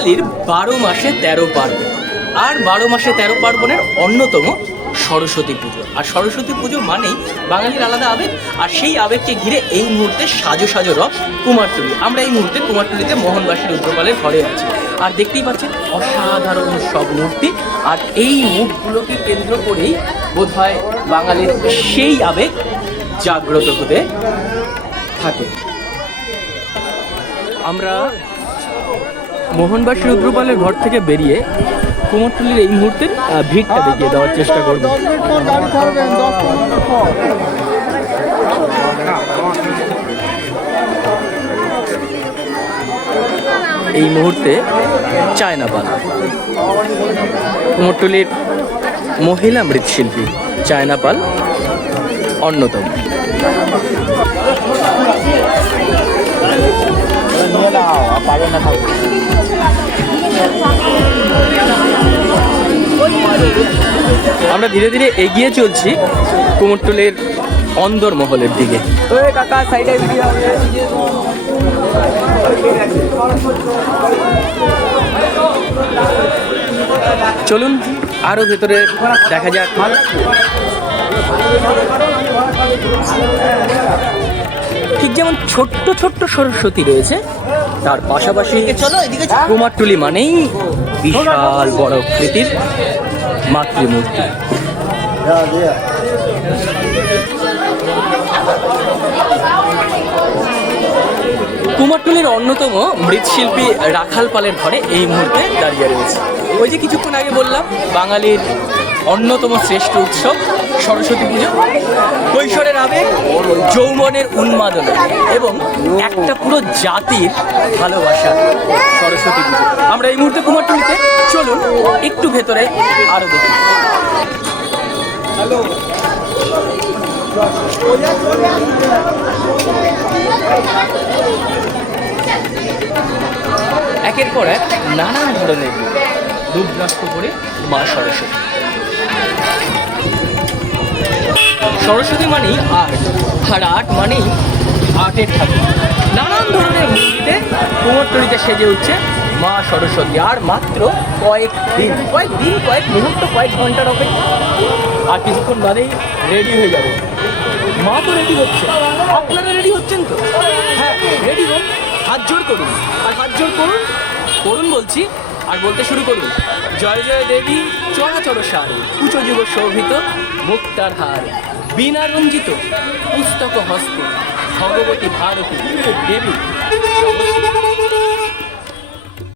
বাঙালির 12 মাসে 13 পার্বণ, আর 12 মাসে 13 পার্বণের অন্যতম সরস্বতী পুজো। আর সরস্বতী পুজো মানেই বাঙালির আলাদা আবেগ, আর সেই আবেগকে ঘিরে এই মুহূর্তে সাজো সাজো রথ কুমারটুলি। আমরা এই মুহূর্তে কুমারটুলিতে মোহনবাসী রুদ্রপালের ঘরে আছি, আর দেখতেই পাচ্ছেন অসাধারণ সব মূর্তি। আর এই মুখগুলোকে কেন্দ্র করেই বোধহয় বাঙালির সেই আবেগ জাগ্রত হতে থাকে। আমরা মোহনবাসী রুদ্রপালের ঘর থেকে বেরিয়ে কুমারটুলির এই মুহূর্তের ভিড়টা দেখিয়ে দেওয়ার চেষ্টা করব। এই মুহূর্তে চায়না পাল, কুমারটুলির মহিলা মৃৎশিল্পী চায়না পাল অন্যতম। আমরা ধীরে ধীরে এগিয়ে চলছি কুমোরটুলির অন্দর মহলের দিকে। চলুন আরো ভেতরে দেখা যাক। ঠিক যেমন ছোট্ট ছোট্ট সরস্বতী রয়েছে, তার পাশাপাশি কুমারটুলি মানেই বিশাল বড় আকৃতির মাতৃমূর্তি। কুমারটুলির অন্যতম মৃৎশিল্পী রাখাল পালের ঘরে এই মুহূর্তে দাঁড়িয়ে রয়েছে। ওই যে কিছুক্ষণ আগে বললাম বাঙালির অন্যতম শ্রেষ্ঠ উৎসব সরস্বতী পুজো, কৈশোরের আবেগ, যৌবনের উন্মাদনা এবং একটা পুরো জাতির ভালোবাসা সরস্বতী পুজো। আমরা এই মুহূর্তে কুমারটুলিতে, চলুন একটু ভেতরে আরো দেখি। একের পর এক নানান ধরনের রূপ নষ্ট করে মা সরস্বতী। সরস্বতী মানেই আর্ট, আর আর্ট মানেই আর্টের ঠাকুর। নানান ধরনের মূর্তিতে কুমোরটুলিতে সেজে উঠছে মা সরস্বতী। আর মাত্র কয়েক মুহূর্ত, কয়েক ঘন্টার অপেক্ষা, আর কিছুক্ষণ বাদেই রেডি হয়ে যাবে। মা তো রেডি হচ্ছে, আপনারা রেডি হচ্ছেন তো? হ্যাঁ, রেডি হন, হাত জোর করুন, আর হাত জোর করুন করুন বলছি, আর বলতে শুরু করুন। জয় জয় দেবী চরাচর সারে, উঁচু যুগ শোভিত মুক্তার হার, বীণা রঞ্জিত পুস্তক হস্তে, ভগবতী ভারতী দেবী।